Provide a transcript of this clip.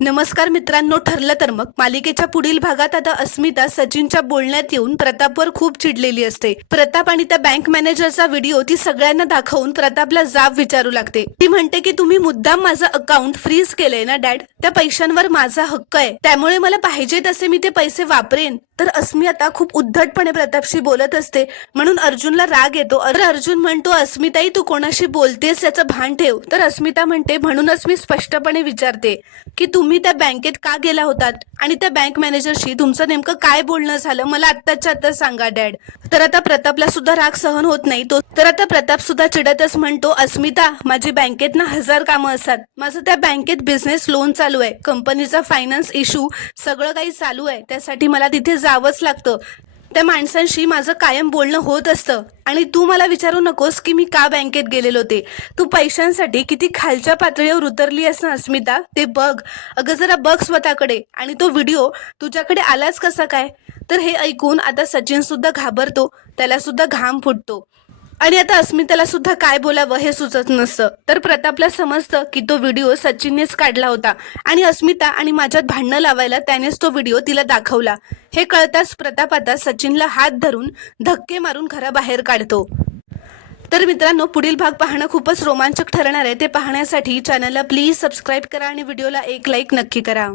नमस्कार मित्रांनो, ठरलं तर मग मालिकेच्या पुढील भागात आता अस्मिता सचिनच्या बोलण्यात येऊन प्रतापवर खूप चिडलेली असते. प्रताप आणि त्या बँक मॅनेजरचा व्हिडिओ ती सगळ्यांना दाखवून प्रतापला जाब विचारू लागते. ती म्हणते की तुम्ही मुद्दाम माझं अकाउंट फ्रीज केलंय ना डॅड, त्या पैशांवर माझा हक्क आहे, त्यामुळे मला पाहिजे तसे मी ते पैसे वापरेन. तर अस्मिता खूप उद्धटपणे प्रतापशी बोलत असते, म्हणून अर्जुनला राग येतो. अर्जुन म्हणतो, अस्मिताई तू कोणाशी बोलतेस याचं भान ठेव. तर अस्मिता म्हणते, म्हणूनच मी स्पष्टपणे विचारते की तुम्ही त्या बँकेत का गेला होतात आणि त्या बँक मॅनेजरशी तुमचं नेमकं काय बोलणं झालं, मला आत्ताच्या आत्ता सांगा डॅड. तर आता प्रतापला सुद्धा राग सहन होत नाही. तो तर आता प्रताप सुद्धा चिडतच म्हणतो, अस्मिता माझी बँकेत ना 1000 कामं असतात, माझं त्या बँकेत बिझनेस लोन चालू आहे, कंपनीचा फायनान्स इश्यू सगळं काही चालू आहे, त्यासाठी मला तिथे जावंच लागतं. त्या माणसांशी माझं कायम बोलणं होत असतं आणि तू मला विचारू नकोस की मी का बँकेत गेलेलो ते. तू पैशांसाठी किती खालच्या पातळीवर उतरली आहेस ना अस्मिता, ते बघ. अगं जरा बघ स्वतःकडे. आणि तो व्हिडिओ तुझ्याकडे आलाच कसा काय. तर हे ऐकून आता सचिन सुद्धा घाबरतो, त्याला सुद्धा घाम फुटतो आणि आता अस्मिताला सुद्धा काय बोलावं हे सुचत नसतं. तर प्रतापला समजतं की तो व्हिडिओ सचिननेच काढला होता आणि अस्मिता आणि माझ्यात भांडणं लावायला त्यानेच तो व्हिडिओ तिला दाखवला. हे कळताच प्रताप आता सचिनला हात धरून धक्के मारून घराबाहेर काढतो. तर मित्रांनो, पुढील भाग पाहणं खूपच रोमांचक ठरणार आहे. ते पाहण्यासाठी चॅनलला प्लीज सबस्क्राईब करा आणि व्हिडिओला एक लाईक नक्की करा.